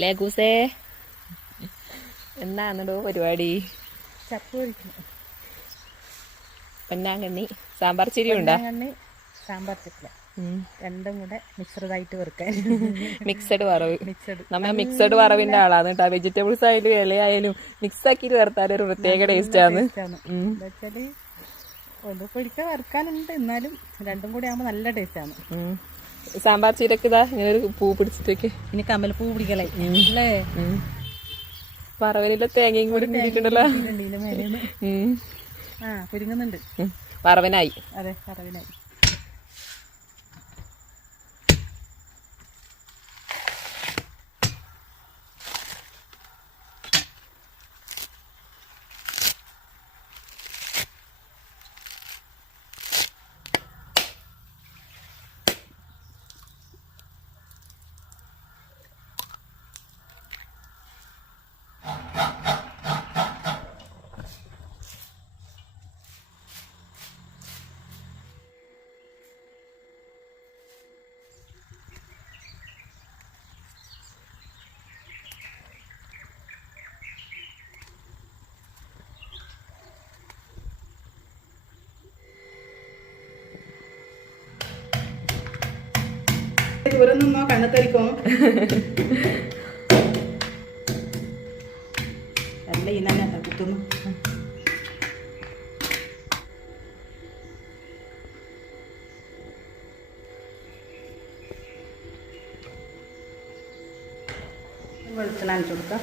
ലേഗൂസേ എന്നാന്നോ പരിപാടി? ചപ്പ് പൊരിക്കണം. പൊന്നാങ്കണ്ണി സാമ്പാർ ചിരിയുണ്ടോ? സാമ്പാർ ചപ്പില രണ്ടും കൂടെ മിക്സഡായിട്ട് വെറുക്കാൻ. മിക്സഡ് വറവ്. നമ്മ മിക്സഡ് വറവിന്റെ ആളാണ് കേട്ടോ. വെജിറ്റബിൾസ് ആയാലും ഇലയായാലും മിക്സ് ആക്കിയിട്ട് വറുത്താൽ ഒരു പ്രത്യേക ടേസ്റ്റ് ആണ്. എന്താച്ചാല് ഒന്ന് പൊരിക്ക വറുക്കാനുണ്ട്, എന്നാലും രണ്ടും കൂടി ആകുമ്പോ നല്ല ടേസ്റ്റ് ആണ്. സാമ്പാർ ചീരക്ക് ഇതാ ഇങ്ങനെ ഒരു പൂ പിടിച്ചിട്ടൊക്കെ ഇനി കമലപ്പൂ പിടിക്കളേ അല്ലേ? വറവിനില്ല തേങ്ങയും കൂടി കിട്ടിയിട്ടുണ്ടല്ലോ. കുരുങ്ങുന്നുണ്ട്. വറവിനായി. അതെ, വറവിനായി. ദൂരം നിന്നോ കണ്ണത്തരിക്കോ അല്ല ഈ തന്നെ കുത്തുന്നു. വെളിച്ചെണ്ണ അനച്ചു കൊടുക്കാം.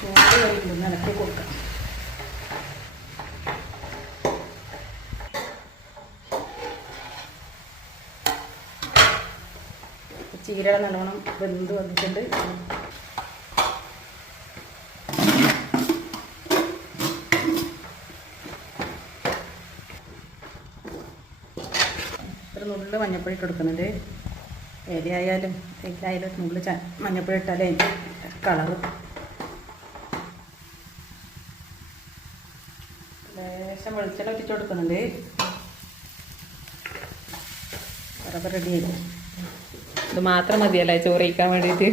ചോറ് കഴിക്കുമ്പോൾ ഇളക്കി കൊടുക്കാം. ചീരയുടെ നല്ലോണം വെന്ത് വന്നിട്ടുണ്ട്. ഒരു നുള്ളിൽ മഞ്ഞപ്പൊടി ഇട്ട് കൊടുക്കുന്നുണ്ട്. ഇലയായാലും എല്ലായാലും നുള്ളിൽ മഞ്ഞപ്പൊടി ഇട്ടാലേ അതിൻ്റെ കളറ്. ലേശം വെളിച്ചെണ്ണ ഇട്ടിട്ട് കൊടുക്കുന്നുണ്ട്. വറവ് റെഡിയായി. ഇത് മാത്രം മതിയല്ലേ ചോറ് കഴിക്കാൻ വേണ്ടിയിട്ട്?